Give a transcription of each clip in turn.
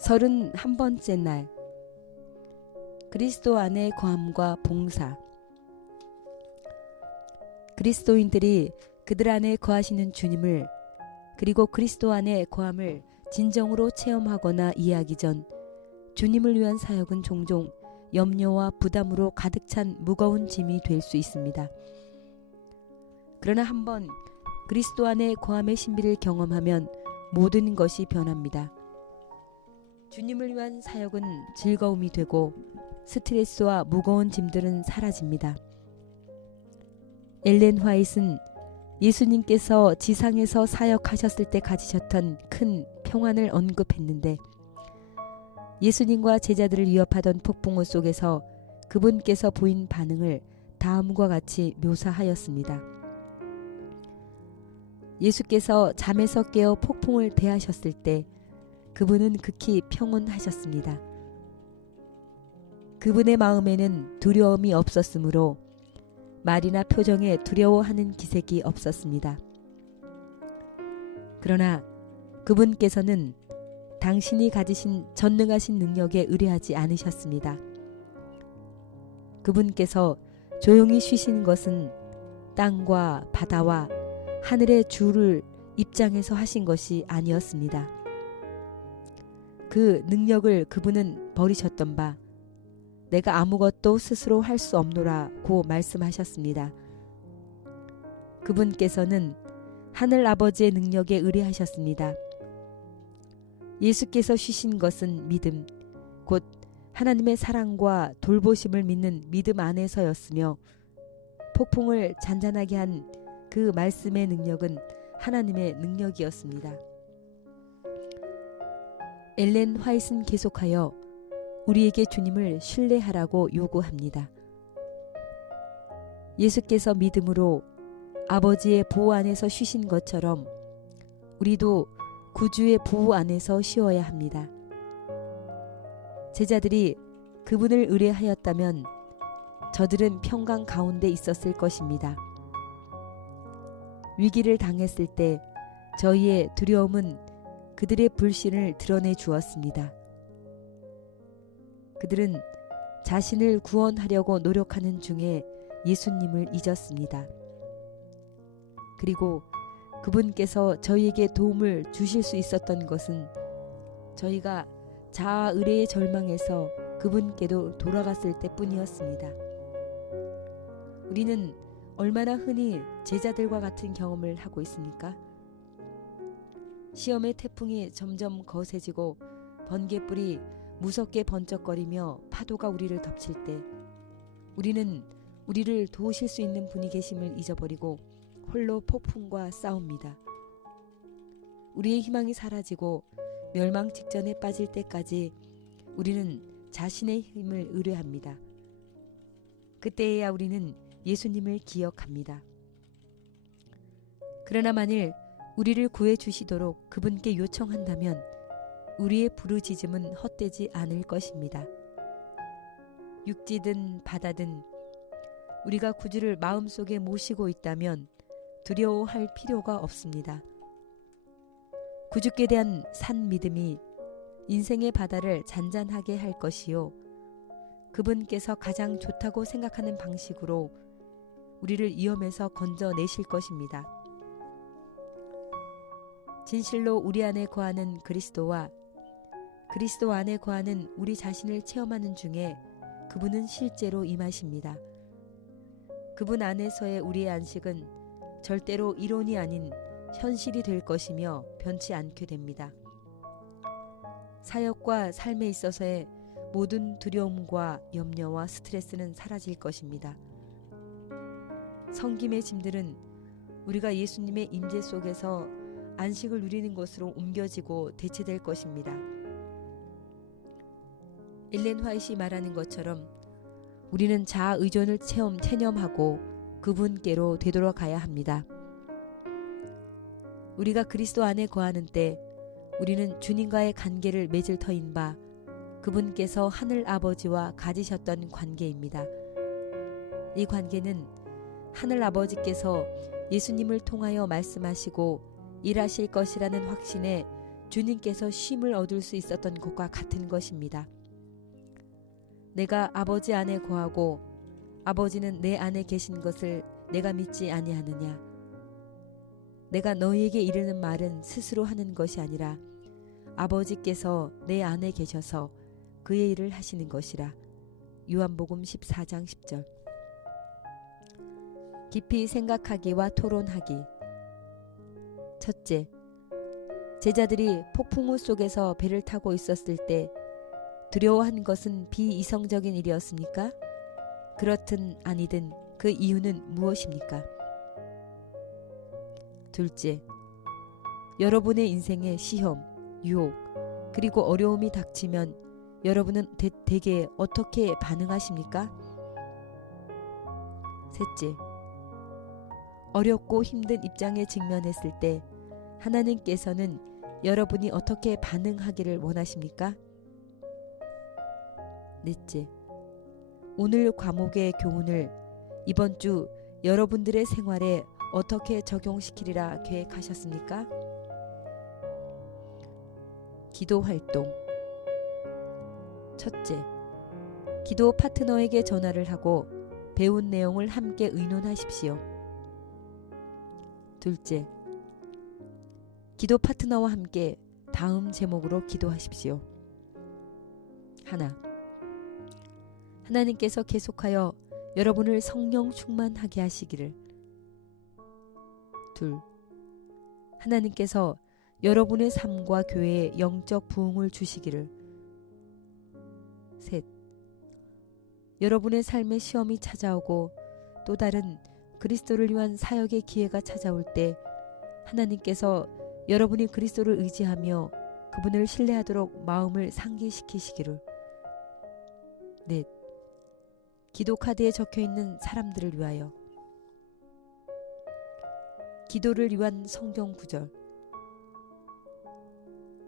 31번째 날, 그리스도 안의 거함과 봉사. 그리스도인들이 그들 안에 거하시는 주님을, 그리고 그리스도 안의 거함을 진정으로 체험하거나 이해하기 전 주님을 위한 사역은 종종 염려와 부담으로 가득 찬 무거운 짐이 될 수 있습니다. 그러나 한번 그리스도 안의 거함의 신비를 경험하면 모든 것이 변합니다. 주님을 위한 사역은 즐거움이 되고 스트레스와 무거운 짐들은 사라집니다. 엘렌 화이트는 예수님께서 지상에서 사역하셨을 때 가지셨던 큰 평안을 언급했는데, 예수님과 제자들을 위협하던 폭풍우 속에서 그분께서 보인 반응을 다음과 같이 묘사하였습니다. 예수께서 잠에서 깨어 폭풍을 대하셨을 때 그분은 극히 평온하셨습니다. 그분의 마음에는 두려움이 없었으므로 말이나 표정에 두려워하는 기색이 없었습니다. 그러나 그분께서는 당신이 가지신 전능하신 능력에 의뢰하지 않으셨습니다. 그분께서 조용히 쉬신 것은 땅과 바다와 하늘의 주를 입장에서 하신 것이 아니었습니다. 그 능력을 그분은 버리셨던 바 내가 아무것도 스스로 할 수 없노라고 말씀하셨습니다. 그분께서는 하늘 아버지의 능력에 의뢰하셨습니다. 예수께서 쉬신 것은 믿음, 곧 하나님의 사랑과 돌보심을 믿는 믿음 안에서였으며, 폭풍을 잔잔하게 한 그 말씀의 능력은 하나님의 능력이었습니다. 엘렌 화이트는 계속하여 우리에게 주님을 신뢰하라고 요구합니다. 예수께서 믿음으로 아버지의 보호 안에서 쉬신 것처럼 우리도 구주의 보호 안에서 쉬어야 합니다. 제자들이 그분을 의뢰하였다면 저들은 평강 가운데 있었을 것입니다. 위기를 당했을 때 저희의 두려움은 그들의 불신을 드러내 주었습니다. 그들은 자신을 구원하려고 노력하는 중에 예수님을 잊었습니다. 그리고 그분께서 저희에게 도움을 주실 수 있었던 것은 저희가 자아 의뢰의 절망에서 그분께로 돌아갔을 때뿐이었습니다. 우리는 얼마나 흔히 제자들과 같은 경험을 하고 있습니까? 시험의 태풍이 점점 거세지고 번갯불이 무섭게 번쩍거리며 파도가 우리를 덮칠 때 우리는 우리를 도우실 수 있는 분이 계심을 잊어버리고 홀로 폭풍과 싸웁니다. 우리의 희망이 사라지고 멸망 직전에 빠질 때까지 우리는 자신의 힘을 의뢰합니다. 그때에야 우리는 예수님을 기억합니다. 그러나 만일 우리를 구해 주시도록 그분께 요청한다면 우리의 부르짖음은 헛되지 않을 것입니다. 육지든 바다든 우리가 구주를 마음속에 모시고 있다면 두려워할 필요가 없습니다. 구주께 대한 산 믿음이 인생의 바다를 잔잔하게 할 것이요, 그분께서 가장 좋다고 생각하는 방식으로 우리를 위험에서 건져내실 것입니다. 진실로 우리 안에 거하는 그리스도와 그리스도 안에 거하는 우리 자신을 체험하는 중에 그분은 실제로 임하십니다. 그분 안에서의 우리의 안식은 절대로 이론이 아닌 현실이 될 것이며 변치 않게 됩니다. 사역과 삶에 있어서의 모든 두려움과 염려와 스트레스는 사라질 것입니다. 섬김의 짐들은 우리가 예수님의 임재 속에서 안식을 누리는 것으로 옮겨지고 대체될 것입니다. 엘렌 화이트이 말하는 것처럼 우리는 자아 의존을 체념하고 그분께로 되돌아가야 합니다. 우리가 그리스도 안에 거하는 때 우리는 주님과의 관계를 맺을 터인 바 그분께서 하늘 아버지와 가지셨던 관계입니다. 이 관계는 하늘 아버지께서 예수님을 통하여 말씀하시고 일하실 것이라는 확신에 주님께서 쉼을 얻을 수 있었던 것과 같은 것입니다. 내가 아버지 안에 거하고 아버지는 내 안에 계신 것을 내가 믿지 아니하느냐. 내가 너희에게 이르는 말은 스스로 하는 것이 아니라 아버지께서 내 안에 계셔서 그의 일을 하시는 것이라. 요한복음 14장 10절. 깊이 생각하기와 토론하기. 첫째, 제자들이 폭풍우 속에서 배를 타고 있었을 때 두려워한 것은 비이성적인 일이었습니까? 그렇든 아니든 그 이유는 무엇입니까? 둘째, 여러분의 인생에 시험, 유혹, 그리고 어려움이 닥치면 여러분은 대개 어떻게 반응하십니까? 셋째, 어렵고 힘든 입장에 직면했을 때 하나님께서는 여러분이 어떻게 반응하기를 원하십니까? 넷째, 오늘 과목의 교훈을 이번 주 여러분들의 생활에 어떻게 적용시키리라 계획하셨습니까? 기도 활동. 첫째, 기도 파트너에게 전화를 하고 배운 내용을 함께 의논하십시오. 둘째, 기도 파트너와 함께 다음 제목으로 기도하십시오. 하나, 하나님께서 계속하여 여러분을 성령 충만하게 하시기를. 둘, 하나님께서 여러분의 삶과 교회에 영적 부흥을 주시기를. 셋, 여러분의 삶에 시험이 찾아오고 또 다른 그리스도를 위한 사역의 기회가 찾아올 때 하나님께서 여러분이 그리스도를 의지하며 그분을 신뢰하도록 마음을 상기시키시기를. 넷, 기도 카드에 적혀있는 사람들을 위하여. 기도를 위한 성경 구절.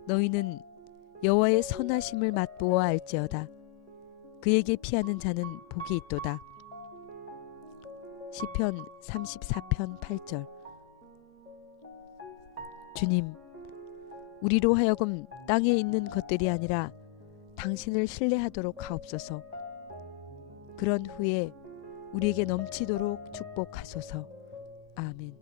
너희는 여호와의 선하심을 맛보아 알지어다. 그에게 피하는 자는 복이 있도다. 시편 34편 8절. 주님, 우리로 하여금 땅에 있는 것들이 아니라 당신을 신뢰하도록 하옵소서. 그런 후에 우리에게 넘치도록 축복하소서. 아멘.